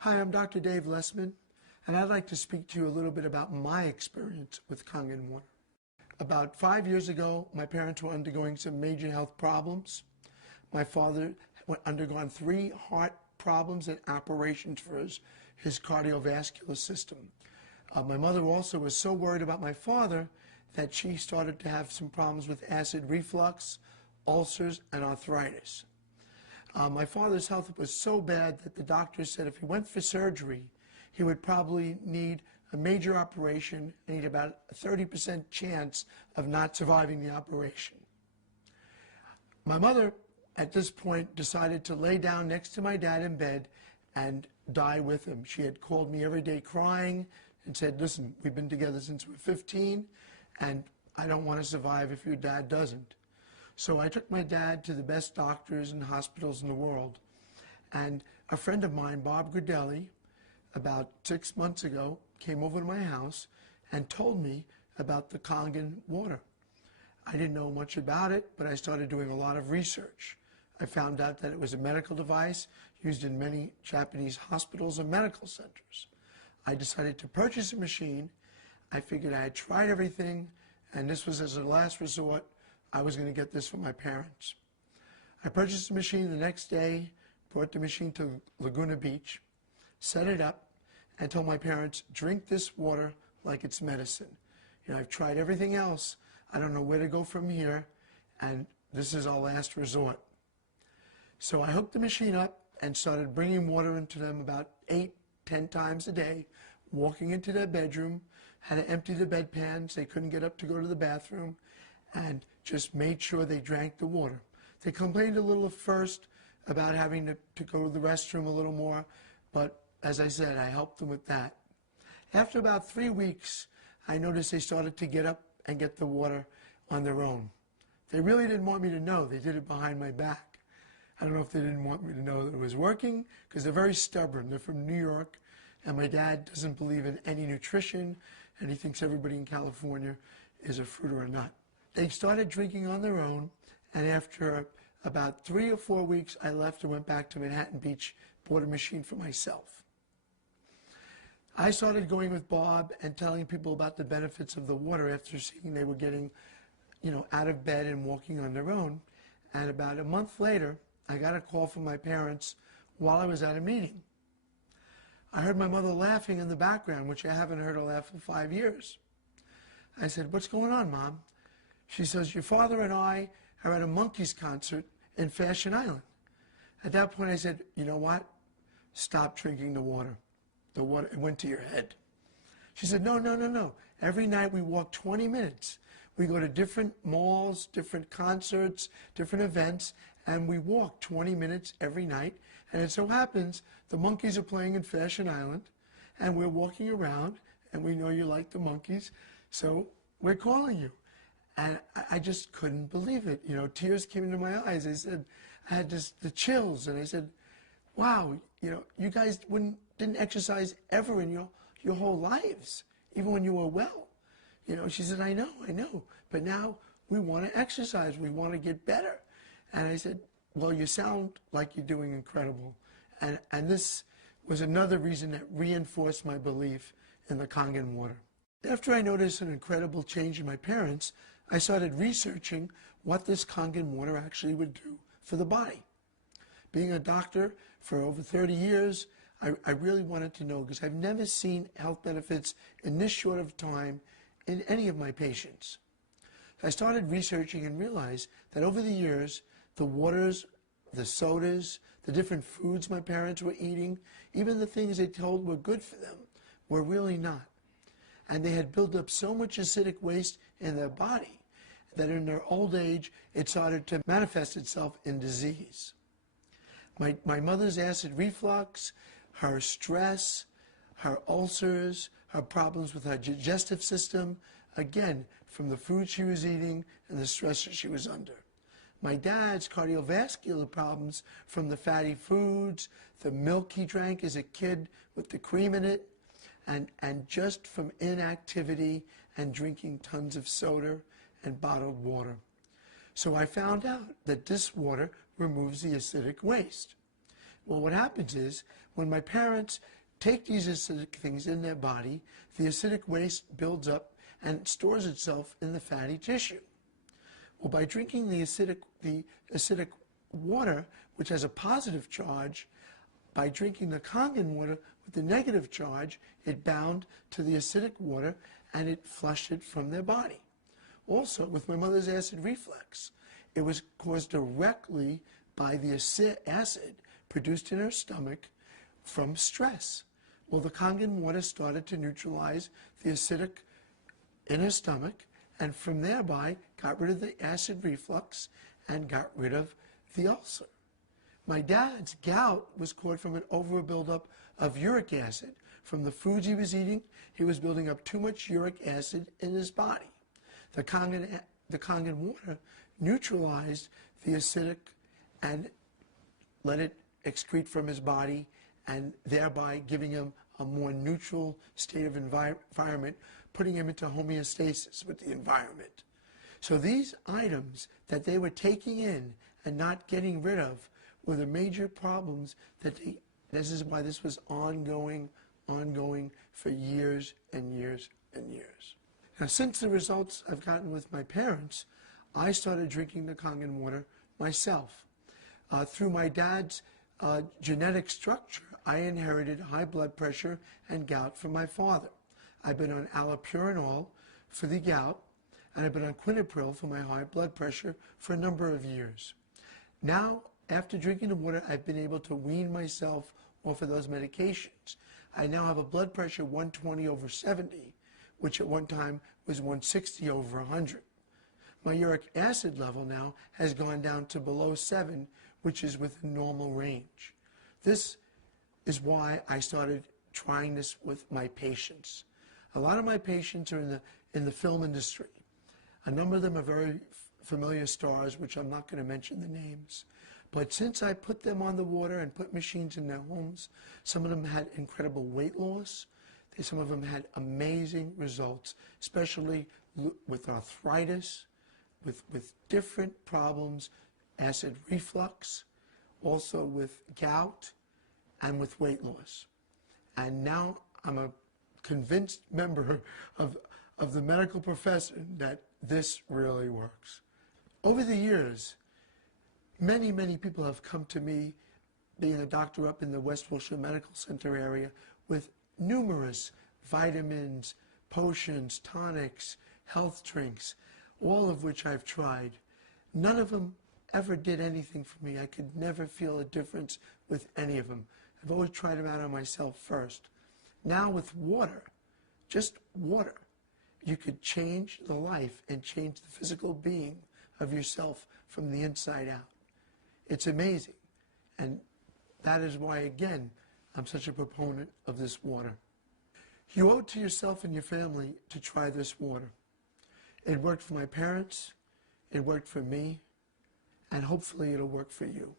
Hi, I'm Dr. Dave Lesman, and I'd like to speak to you a little bit about my experience with Kangen water. About 5 years ago, my parents were undergoing some major health problems. My father had undergone 3 heart problems and operations for his cardiovascular system. My mother also was so worried about my father that she started to have some problems with acid reflux, ulcers, and arthritis. My father's health was so bad that the doctors said if he went for surgery, he would probably need a major operation and he'd about a 30% chance of not surviving the operation. My mother, at this point, decided to lay down next to my dad in bed and die with him. She had called me every day crying and said, listen, we've been together since we're 15, and I don't want to survive if your dad doesn't. So I took my dad to the best doctors and hospitals in the world. And a friend of mine, Bob Gridelli, about 6 months ago, came over to my house and told me about the Kangen water. I didn't know much about it, but I started doing a lot of research. I found out that it was a medical device used in many Japanese hospitals and medical centers. I decided to purchase a machine. I figured I had tried everything, and this was as a last resort. I was going to get this for my parents. I purchased the machine the next day, brought the machine to Laguna Beach, set it up, and told my parents, drink this water like it's medicine. You know, I've tried everything else. I don't know where to go from here, and this is our last resort. So I hooked the machine up and started bringing water into them about 8, 10 times a day, walking into their bedroom, had to empty the bedpans. They couldn't get up to go to the bathroom, and just made sure they drank the water. They complained a little at first about having to go to the restroom a little more, but as I said, I helped them with that. After about 3 weeks, I noticed they started to get up and get the water on their own. They really didn't want me to know. They did it behind my back. I don't know if they didn't want me to know that it was working, because they're very stubborn. They're from New York, and my dad doesn't believe in any nutrition, and he thinks everybody in California is a fruit or a nut. They started drinking on their own, and after about 3 or 4 weeks, I left and went back to Manhattan Beach, bought a machine for myself. I started going with Bob and telling people about the benefits of the water after seeing they were getting, out of bed and walking on their own. And about a month later, I got a call from my parents while I was at a meeting. I heard my mother laughing in the background, which I haven't heard her laugh in 5 years. I said, what's going on, Mom? She says, your father and I are at a Monkees concert in Fashion Island. At that point, I said, you know what? Stop drinking the water. The water, it went to your head. She said, no. Every night we walk 20 minutes. We go to different malls, different concerts, different events, and we walk 20 minutes every night. And it so happens the Monkees are playing in Fashion Island, and we're walking around, and we know you like the Monkees, so we're calling you. And I just couldn't believe it. Tears came into my eyes. I said, I had the chills, and I said, wow, you guys didn't exercise ever in your whole lives, even when you were well. She said, I know, but now we want to exercise. We want to get better. And I said, well, you sound like you're doing incredible. And this was another reason that reinforced my belief in the Kangen water. After I noticed an incredible change in my parents, I started researching what this Kangen water actually would do for the body. Being a doctor for over 30 years, I really wanted to know, because I've never seen health benefits in this short of time in any of my patients. I started researching and realized that over the years, the waters, the sodas, the different foods my parents were eating, even the things they told were good for them, were really not. And they had built up so much acidic waste in their body that in their old age, it started to manifest itself in disease. My mother's acid reflux, her stress, her ulcers, her problems with her digestive system, again, from the food she was eating and the stress that she was under. My dad's cardiovascular problems from the fatty foods, the milk he drank as a kid with the cream in it, and just from inactivity and drinking tons of soda and bottled water. So I found out that this water removes the acidic waste. Well, what happens is when my parents take these acidic things in their body, the acidic waste builds up and stores itself in the fatty tissue. Well, by drinking the acidic water, which has a positive charge, by drinking the Kangen water with the negative charge, it bound to the acidic water and it flushed it from their body. Also, with my mother's acid reflux, it was caused directly by the acid produced in her stomach from stress. Well, the Kangen water started to neutralize the acidic in her stomach, and from thereby got rid of the acid reflux and got rid of the ulcer. My dad's gout was caused from an over buildup of uric acid. From the foods he was eating, he was building up too much uric acid in his body. The Kangen water neutralized the acidic and let it excrete from his body, and thereby giving him a more neutral state of environment, putting him into homeostasis with the environment. So these items that they were taking in and not getting rid of were the major problems that this is why this was ongoing for years and years and years. Now, since the results I've gotten with my parents, I started drinking the Kangen water myself. Through my dad's genetic structure, I inherited high blood pressure and gout from my father. I've been on allopurinol for the gout, and I've been on quinapril for my high blood pressure for a number of years. Now, after drinking the water, I've been able to wean myself off of those medications. I now have a blood pressure 120/70, which at one time was 160/100. My uric acid level now has gone down to below 7, which is within normal range. This is why I started trying this with my patients. A lot of my patients are in the film industry. A number of them are very familiar stars, which I'm not going to mention the names. But since I put them on the water and put machines in their homes, some of them had incredible weight loss. Some of them had amazing results, especially with arthritis, with different problems, acid reflux, also with gout, and with weight loss. And now I'm a convinced member of the medical profession that this really works. Over the years, many, many people have come to me, being a doctor up in the West Wilshire Medical Center area, with numerous vitamins, potions, tonics, health drinks, all of which I've tried. None of them ever did anything for me. I could never feel a difference with any of them. I've always tried them out on myself first. Now with water, just water, you could change the life and change the physical being of yourself from the inside out. It's amazing. And that is why, again, I'm such a proponent of this water. You owe it to yourself and your family to try this water. It worked for my parents, it worked for me, and hopefully it'll work for you.